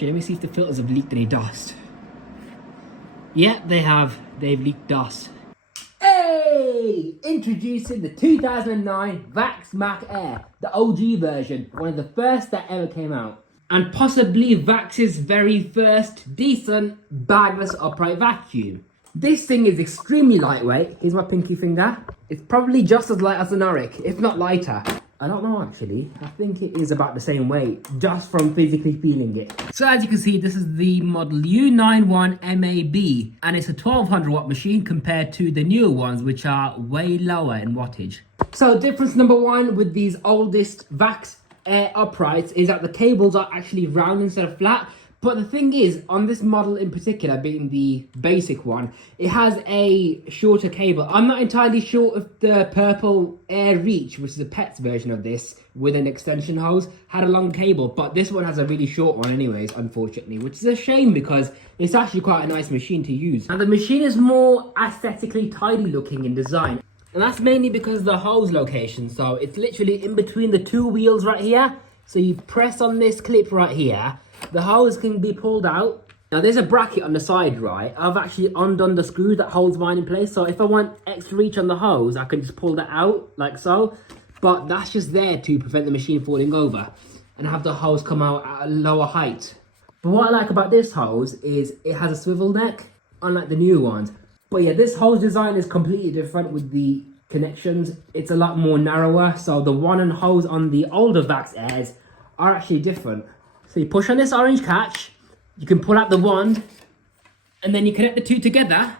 Actually, let me see if the filters have leaked any dust. Yeah, they have. They've leaked dust. Hey! Introducing the 2009 Mach Air, the OG version, one of the first that ever came out. And possibly Vax's very first decent bagless upright vacuum. This thing is extremely lightweight. Here's my pinky finger. It's probably just as light as an Auric, if not lighter. I don't know actually. I think it is about the same weight, just from physically feeling it. So as you can see, this is the model U91-MAB, and it's a 1200 watt machine compared to the newer ones, which are way lower in wattage. So difference number one with these oldest Vax Air uprights is that the cables are actually round instead of flat. But the thing is, on this model in particular, being the basic one, it has a shorter cable. I'm not entirely sure if the purple Air Reach, which is a PET's version of this, with an extension hose, had a long cable. But this one has a really short one anyways, unfortunately, which is a shame because it's actually quite a nice machine to use. And the machine is more aesthetically tidy looking in design. And that's mainly because of the hose location. So it's literally in between the two wheels right here. So you press on this clip right here. The hose can be pulled out. Now there's a bracket on the side, right? I've actually undone the screw that holds mine in place. So if I want extra reach on the hose, I can just pull that out like so. But that's just there to prevent the machine falling over and have the hose come out at a lower height. But what I like about this hose is it has a swivel neck, unlike the new ones. But yeah, this hose design is completely different with the connections. It's a lot more narrower. So the one and hose on the older Vax Airs are actually different. So you push on this orange catch, you can pull out the wand, and then you connect the two together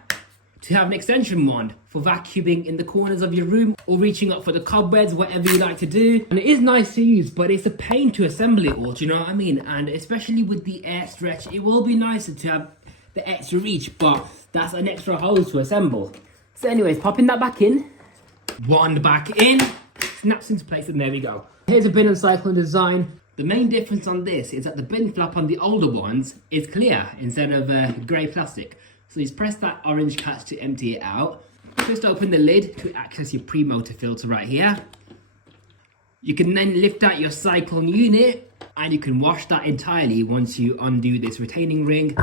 to have an extension wand for vacuuming in the corners of your room or reaching up for the cobwebs, whatever you like to do. And it is nice to use, but it's a pain to assemble it all, do you know what I mean? And especially with the air stretch, it will be nicer to have the extra reach, but that's an extra hose to assemble. So anyways, popping that back in, wand back in, snaps into place, and there we go. Here's a bin and cyclone design. The main difference on this is that the bin flap on the older ones is clear instead of grey plastic. So you just press that orange catch to empty it out. Twist open the lid to access your pre-motor filter right here. You can then lift out your cyclone unit and you can wash that entirely once you undo this retaining ring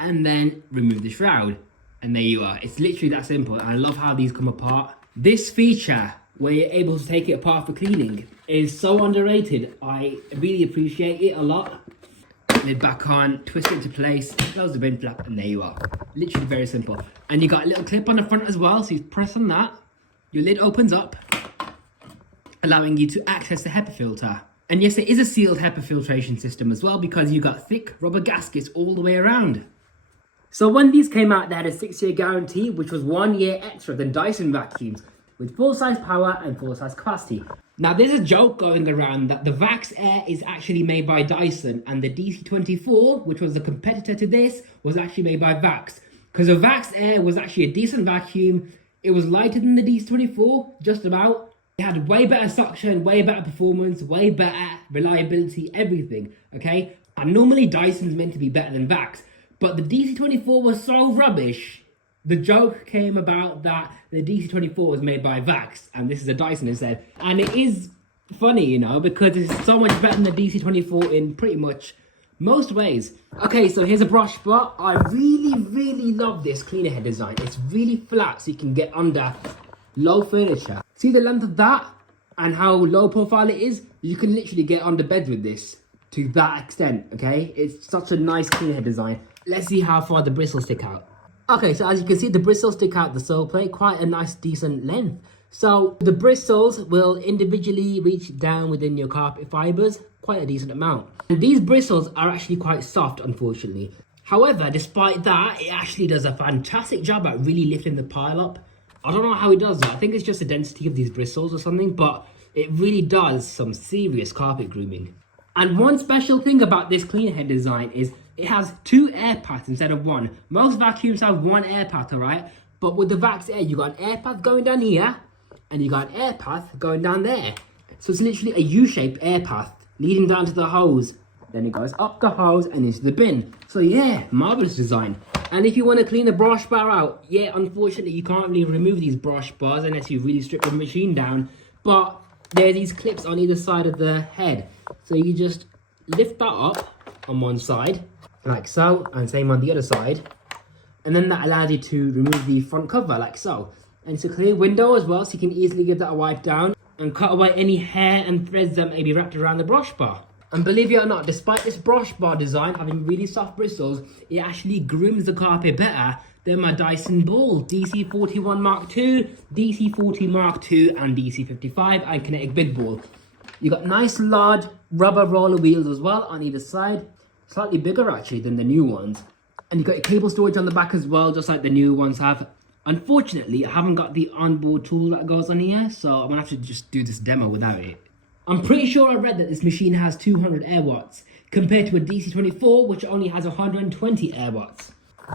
and then remove the shroud. And there you are. It's literally that simple. And I love how these come apart. This feature where you're able to take it apart for cleaning is so underrated. I really appreciate it a lot. Lid back on, twist it into place, close the bin flap, and there you are. Literally very simple. And you got a little clip on the front as well, so you press on that, your lid opens up, allowing you to access the HEPA filter. And yes, it is a sealed HEPA filtration system as well because you got thick rubber gaskets all the way around. So when these came out, they had a 6-year guarantee, which was 1 year extra than Dyson vacuums, with full-size power and full-size capacity. Now there's a joke going around that the Vax Air is actually made by Dyson and the DC24, which was the competitor to this, was actually made by Vax. Because the Vax Air was actually a decent vacuum. It was lighter than the DC24, just about. It had way better suction, way better performance, way better reliability, everything, okay? And normally Dyson's meant to be better than Vax, but the DC24 was so rubbish. The joke came about that the DC24 was made by Vax, and this is a Dyson instead. And it is funny, you know, because it's so much better than the DC24 in pretty much most ways. Okay, so here's a brush bar. I really love this cleaner head design. It's really flat, so you can get under low furniture. See the length of that and how low profile it is? You can literally get under beds with this to that extent, okay? It's such a nice cleaner head design. Let's see how far the bristles stick out. Okay, so as you can see, the bristles stick out the sole plate, quite a nice, decent length. So the bristles will individually reach down within your carpet fibers, quite a decent amount. And these bristles are actually quite soft, unfortunately. However, despite that, it actually does a fantastic job at really lifting the pile up. I don't know how it does that. I think it's just the density of these bristles or something, but it really does some serious carpet grooming. And one special thing about this cleaner head design is it has 2 air paths instead of 1. Most vacuums have 1 air path, alright? But with the Vax Air, you got an air path going down here, and you got an air path going down there. So it's literally a U-shaped air path leading down to the hose. Then it goes up the hose and into the bin. So yeah, marvelous design. And if you want to clean the brush bar out, yeah, unfortunately you can't really remove these brush bars unless you really strip the machine down. But there are these clips on either side of the head. So you just lift that up on one side, like so, and same on the other side. And then that allows you to remove the front cover, like so. And it's a clear window as well, so you can easily give that a wipe down and cut away any hair and threads that may be wrapped around the brush bar. And believe it or not, despite this brush bar design having really soft bristles, it actually grooms the carpet better than my Dyson ball. DC41 Mark II, DC40 Mark II, and DC55 and Kinetic Big Ball. You got nice large rubber roller wheels as well on either side. Slightly bigger actually than the new ones. And you've got your cable storage on the back as well, just like the new ones have. Unfortunately, I haven't got the onboard tool that goes on here, so I'm gonna have to just do this demo without it. I'm pretty sure I read that this machine has 200 air watts, compared to a DC24, which only has 120 air watts.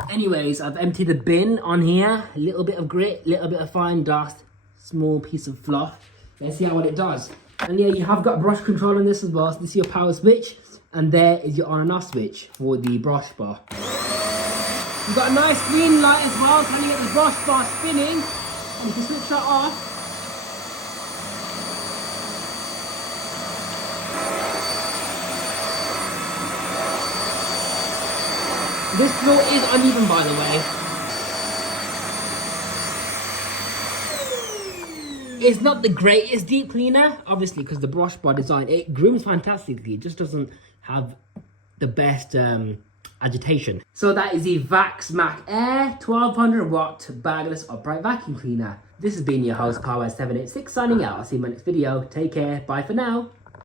Anyways, I've emptied the bin on here, a little bit of grit, little bit of fine dust, small piece of fluff. Let's see what it does. And yeah, you have got brush control on this as well, so this is your power switch, and there is your on and off switch for the brush bar. You've got a nice green light as well, trying to get the brush bar spinning, and you can switch that off. This floor is uneven, by the way. It's not the greatest deep cleaner, obviously, because the brush bar design, it grooms fantastically. It just doesn't have the best agitation. So that is the Vax Mach Air 1200 watt bagless upright vacuum cleaner. This has been your host, Power786, signing out. I'll see you in my next video. Take care. Bye for now.